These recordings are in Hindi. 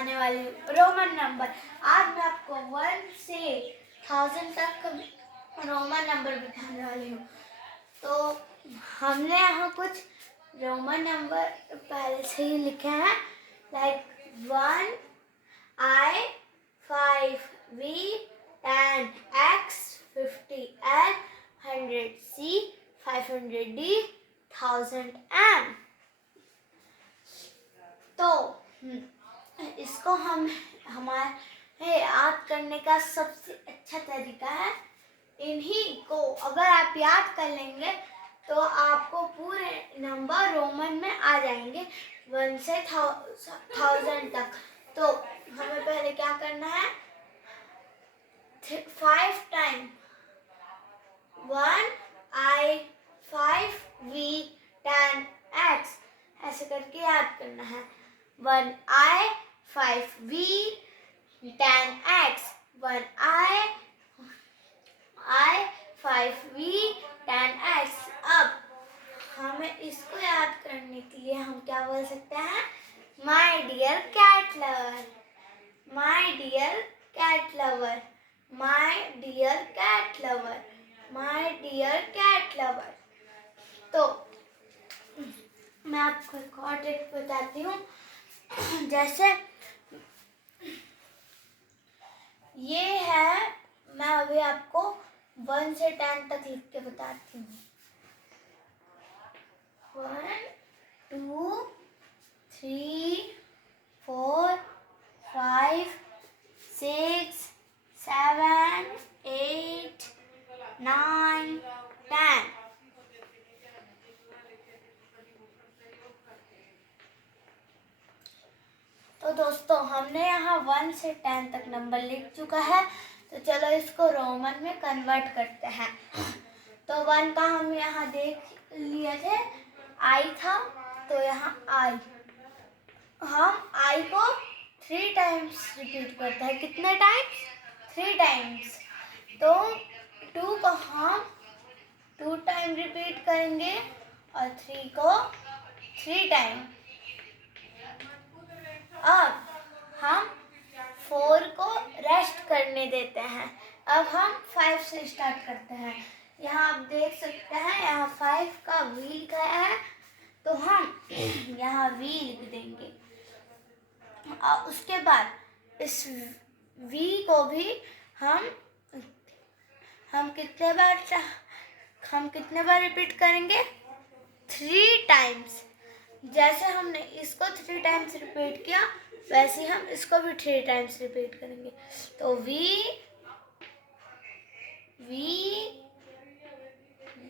दिखाने वाली हूँ, रोमन नंबर। आज मैं आपको 1 से 1000 तक रोमन नंबर दिखाने वाली हूँ। तो हमने यहाँ कुछ रोमन नंबर पहले से ही लिखे हैं, like 1 I 5 V 10 X 50 L 100 C 500 D 1000 M। तो इसको हमारे याद करने का सबसे अच्छा तरीका है, इन्हीं को अगर आप याद कर लेंगे तो आपको पूरे नंबर रोमन में आ जाएंगे 1 से 1000 तक। तो हमें पहले क्या करना है, 5 टाइम 1 I 5 V 10 X ऐसे करके याद करना है। 1 I 5 V 10 X 1 I 5 V 10 X। अब हमें इसको याद करने के लिए हम क्या बोल सकते हैं, my dear cat lover, my dear cat lover, my dear cat lover, my dear cat lover. तो मैं आपको एक और ट्रिक बताती हूँ। जैसे ये है, मैं अभी आपको 1 से 10 तक लिख के बताती हूँ। 1 2 3 4 5 6 7 8 9 10। तो दोस्तों हमने यहाँ 1 से 10 तक नंबर लिख चुका है। तो चलो इसको रोमन में कन्वर्ट करते हैं। तो 1 का हम यहाँ देख लिए थे, I था, तो यहाँ I, हम I को 3 टाइम्स रिपीट करते हैं। कितने टाइम्स? 3 टाइम्स। तो 2 को हम 2 टाइम रिपीट करेंगे और 3 को 3 टाइम। अब हम 4 को रेस्ट करने देते हैं। अब हम 5 से स्टार्ट करते हैं। यहाँ आप देख सकते हैं, यहाँ 5 का V लिखा है, तो हम यहाँ V लिख देंगे। और उसके बाद इस V को भी हम कितने बार रिपीट करेंगे? 3 टाइम्स। जैसे हमने इसको 3 टाइम्स रिपीट किया, वैसे हम इसको भी 3 टाइम्स रिपीट करेंगे। तो V V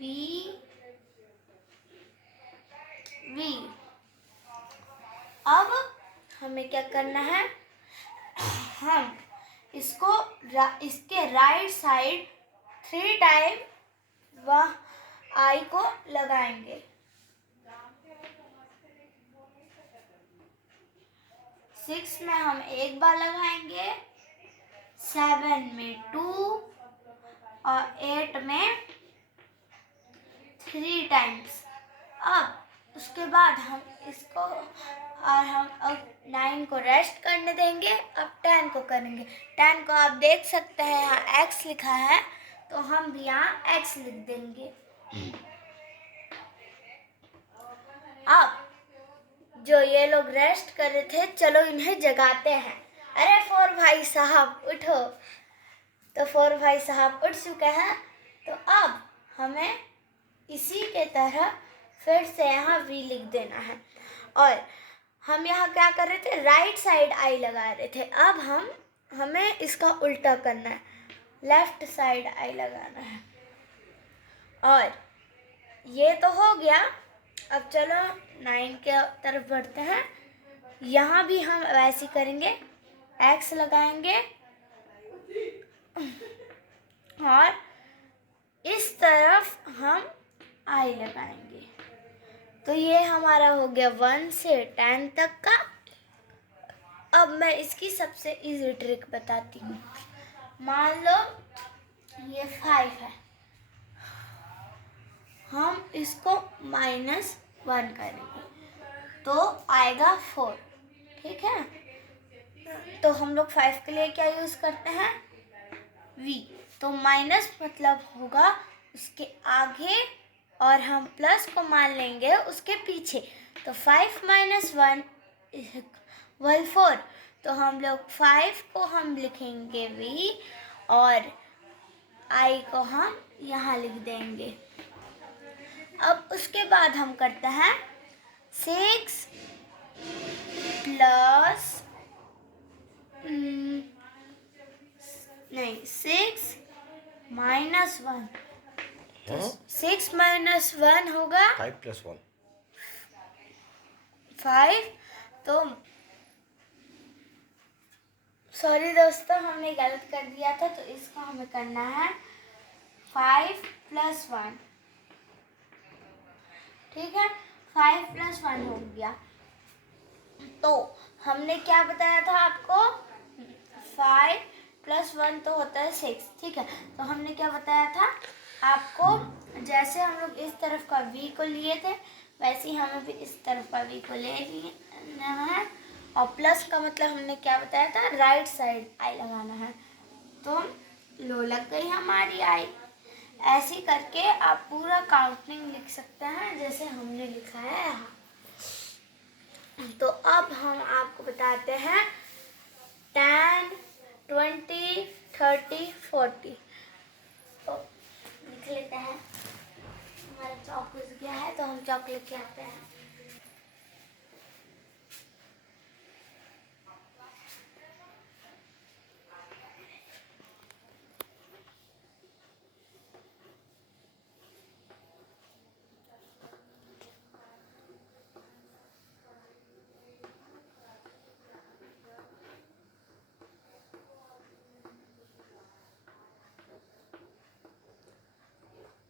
V V। अब हमें क्या करना है, हम इसके राइट साइड 3 टाइम वह I को लगाएंगे। 6 में हम 1 बार लगाएंगे, 7 में 2 और 8 में 3 टाइम्स। अब उसके बाद हम इसको और हम अब 9 को रेस्ट करने देंगे। अब 10 को करेंगे। 10 को आप देख सकते हैं, यहाँ X लिखा है, तो हम भी यहाँ X लिख देंगे। अब जो ये लोग रेस्ट कर रहे थे, चलो इन्हें जगाते हैं। अरे 4 भाई साहब उठो। तो 4 भाई साहब उठ चुके हैं। तो अब हमें इसी के तरह फिर से यहाँ V लिख देना है। और हम यहाँ क्या कर रहे थे, राइट साइड I लगा रहे थे। अब हमें इसका उल्टा करना है, लेफ्ट साइड I लगाना है। और ये तो हो गया। अब चलो 9 के तरफ बढ़ते हैं। यहाँ भी हम वैसे ही करेंगे, X लगाएंगे और इस तरफ हम I लगाएंगे। तो ये हमारा हो गया 1 से 10 तक का। अब मैं इसकी सबसे इजी ट्रिक बताती हूँ। मान लो ये 5 है, हम इसको -1 करेंगे तो आएगा 4, ठीक है। तो हम लोग 5 के लिए क्या यूज़ करते हैं, v। तो माइनस मतलब होगा उसके आगे और हम प्लस को मान लेंगे उसके पीछे। तो 5 - 1 = 4। तो हम लोग 5 को हम लिखेंगे v और i को हम यहाँ लिख देंगे। अब उसके बाद हम करते हैं 6 प्लस 6 - 1। तो 6 - 1 होगा 5 + 1 5। तो सॉरी दोस्तों, हमने गलत कर दिया था, तो इसको हमें करना है 5 + 1। ठीक है, 5 + 1 हो गया। तो हमने क्या बताया था आपको, 5 + 1 तो होता है 6। ठीक है, तो हमने क्या बताया था आपको, जैसे हम लोग इस तरफ का v को लिए थे वैसे ही हमें भी इस तरफ का v को लेना है। और प्लस का मतलब हमने क्या बताया था, राइट साइड i लगाना है। तो लो लग गई हमारी i। ऐसे करके आप पूरा काउंटिंग लिख सकते हैं जैसे हमने लिखा है यहाँ। तो अब हम आपको बताते हैं 10, 20, 30, 40। तो लिख लेते हैं। हमारा चौक घुस गया है तो हम चौक लेके आते हैं।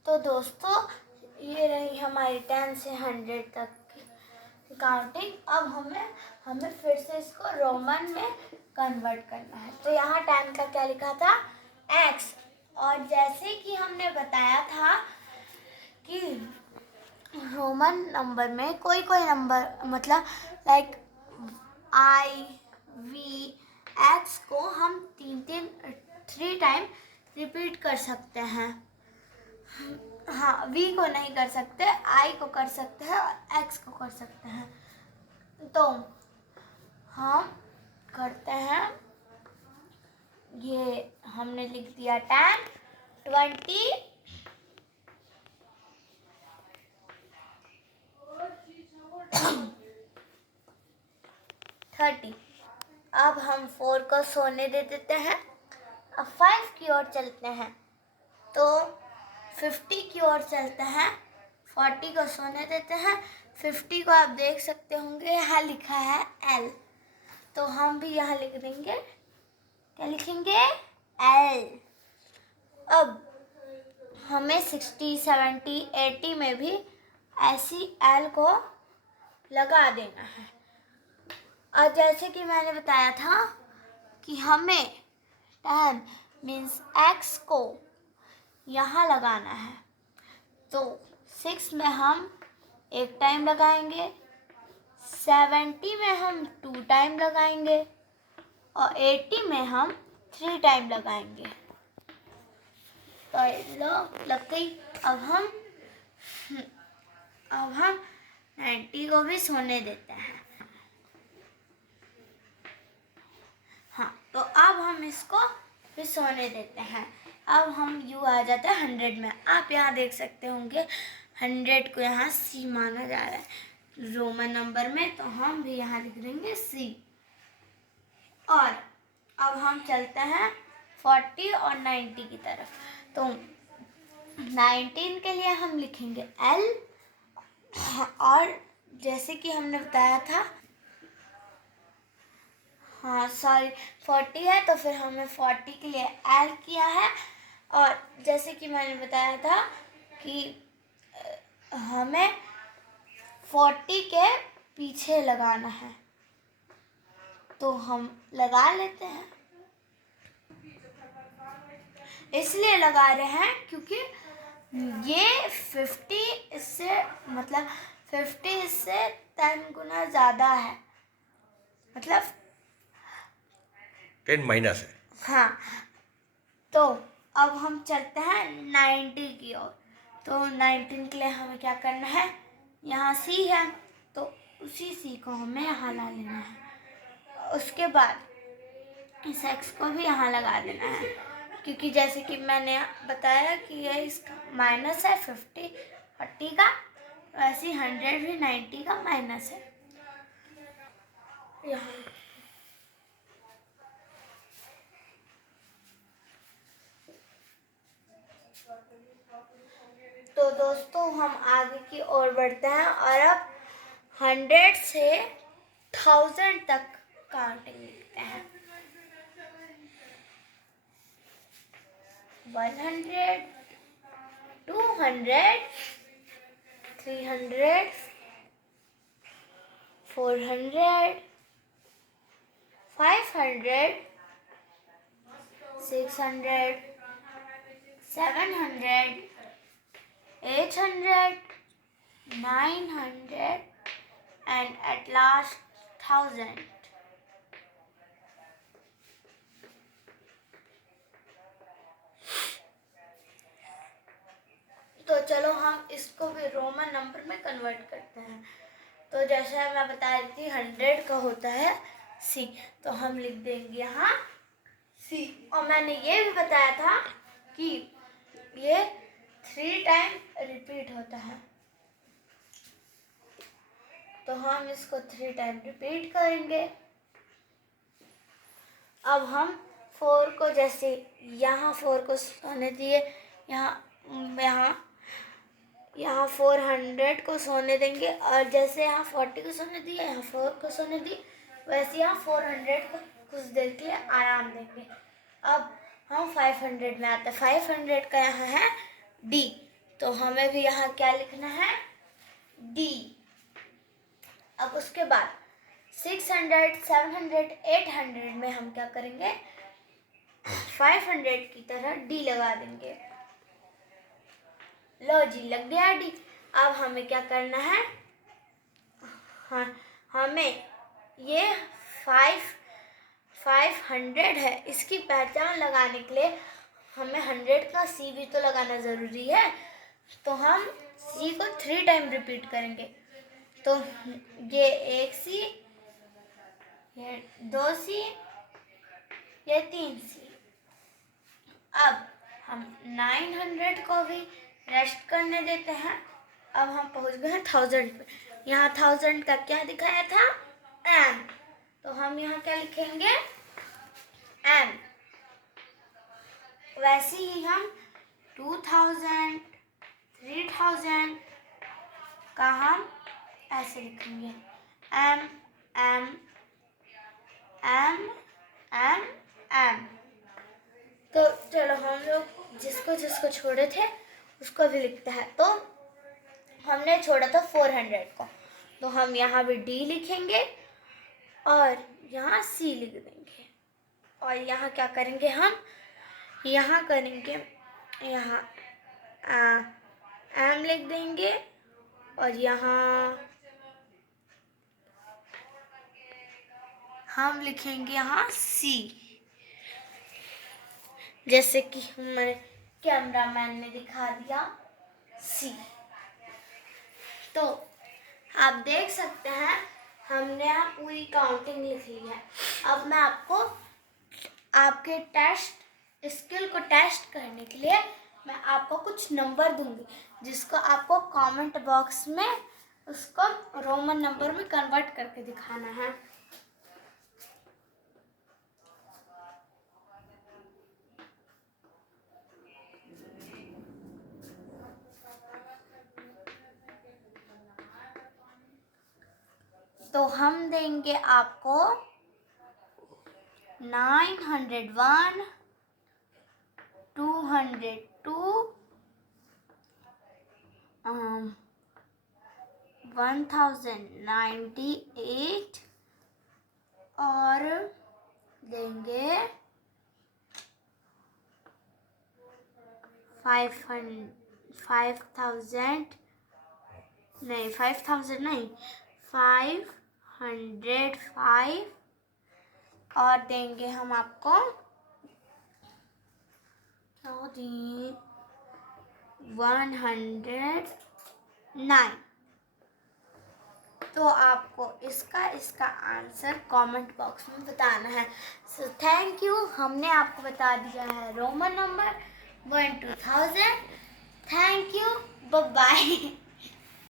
तो दोस्तों ये रही हमारी 10 से 100 तक की काउंटिंग। अब हमें फिर से इसको रोमन में कन्वर्ट करना है। तो यहाँ 10 का क्या लिखा था, x। और जैसे कि हमने बताया था कि रोमन नंबर में कोई नंबर मतलब लाइक i, v, x को हम 3 टाइम रिपीट कर सकते हैं। हाँ, v को नहीं कर सकते, i को कर सकते हैं और x को कर सकते हैं। तो हम करते हैं, ये हमने लिख दिया 10, 20, 30। अब हम 4 को सोने दे देते हैं। अब 5 की ओर चलते हैं तो 50 की ओर चलते हैं। 40 को सोने देते हैं। 50 को आप देख सकते होंगे यहाँ लिखा है L, तो हम भी यहाँ लिख देंगे, क्या लिखेंगे, L। अब हमें 60, 70, 80 में भी ऐसी L को लगा देना है। और जैसे कि मैंने बताया था कि हमें 10 मीन्स x को यहाँ लगाना है। तो 6 में हम 1 टाइम लगाएंगे, 70 में हम 2 टाइम लगाएंगे और 80 में हम 3 टाइम लगाएंगे। तो लग गई। अब हम 90 को भी सोने देते हैं। हाँ, तो अब हम इसको भी सोने देते हैं। अब हम यू आ जाता है 100 में। आप यहाँ देख सकते होंगे 100 को यहाँ C माना जा रहा है रोमन नंबर में, तो हम भी यहाँ लिख देंगे C। और अब हम चलते हैं 40 और 90 की तरफ। तो 19 के लिए हम लिखेंगे L। और जैसे कि हमने बताया था, हाँ सॉरी 40 है तो फिर हमने 40 के लिए L किया है। और जैसे कि मैंने बताया था कि हमें 40 के पीछे लगाना है, तो हम लगा लेते हैं। इसलिए लगा रहे हैं क्योंकि ये 50 इससे मतलब 50 इससे 10 गुना ज़्यादा है। मतलब 10 माइनस है। हाँ, तो अब हम चलते हैं 90 की ओर। तो 19 के लिए हमें क्या करना है, यहाँ C है तो उसी C को हमें यहाँ ला लेना है। उसके बाद इस x को भी यहाँ लगा देना है, क्योंकि जैसे कि मैंने बताया कि ये इसका माइनस है 40 का, वैसे 100 भी 90 का माइनस है। यहाँ तो दोस्तों हम आगे की ओर बढ़ते हैं और अब 100 से 1000 तक काउंटिंग लिखते हैं। 100, 200, 300, 400, 500, 600, 700, 800, 900, and at last 1000. तो चलो हम इसको भी रोमन नंबर में कन्वर्ट करते हैं। तो जैसे मैं बता रही थी 100 का होता है C, तो हम लिख देंगे यहाँ C। और मैंने ये भी बताया था कि ये 3 टाइम रिपीट होता है, तो हम इसको 3 टाइम रिपीट करेंगे। अब हम 4 को जैसे यहाँ 4 को सोने दिए, यहाँ 400 को सोने देंगे, और जैसे यहाँ 40 को सोने दिए, यहाँ 4 को सोने दिए, वैसे यहाँ 400 को कुछ देर के लिए आराम देंगे। अब हम 500 में आते हैं। 500 का यहाँ है D, तो हमें भी यहाँ क्या लिखना है, D। अब उसके बाद 600, 700, 800 में हम क्या करेंगे, 500 की तरह D लगा देंगे। लो जी, लग गया D। अब हमें क्या करना है, हाँ, हमें ये 500 है, इसकी पहचान लगाने के लिए हमें 100 का C भी तो लगाना ज़रूरी है, तो हम C को 3 टाइम रिपीट करेंगे। तो ये 1C, ये 2C, ये 3C। अब हम 900 को भी रेस्ट करने देते हैं। अब हम पहुंच गए हैं 1000 पे। यहाँ 1000 का क्या दिखाया था, M, तो हम यहाँ क्या लिखेंगे, M। वैसे ही हम 2000, 3000 का हम ऐसे लिखेंगे, M, M, M, M, M। तो चलो हम लोग जिसको जिसको छोड़े थे उसको भी लिखते हैं। तो हमने छोड़ा था 400 को, तो हम यहाँ भी D लिखेंगे और यहाँ C लिख देंगे। और यहाँ क्या करेंगे, हम यहाँ करेंगे, यहाँ M लिख देंगे और यहाँ हम लिखेंगे यहाँ C, जैसे कि हमारे कैमरामैन ने दिखा दिया C। तो आप देख सकते हैं हमने यहाँ पूरी काउंटिंग लिख ली है। अब मैं आपको आपके टेस्ट स्किल को टेस्ट करने के लिए मैं आपको कुछ नंबर दूंगी, जिसको आपको कमेंट बॉक्स में उसको रोमन नंबर में कन्वर्ट करके दिखाना है। तो हम देंगे आपको 901, 202, 1098 और देंगे 5000 नहीं, 5000 नहीं, 505 और देंगे हम आपको 109। तो आपको इसका आंसर कमेंट बॉक्स में बताना है। So thank you. हमने आपको बता दिया है Roman number 1 to 1000। Thank you, bye bye.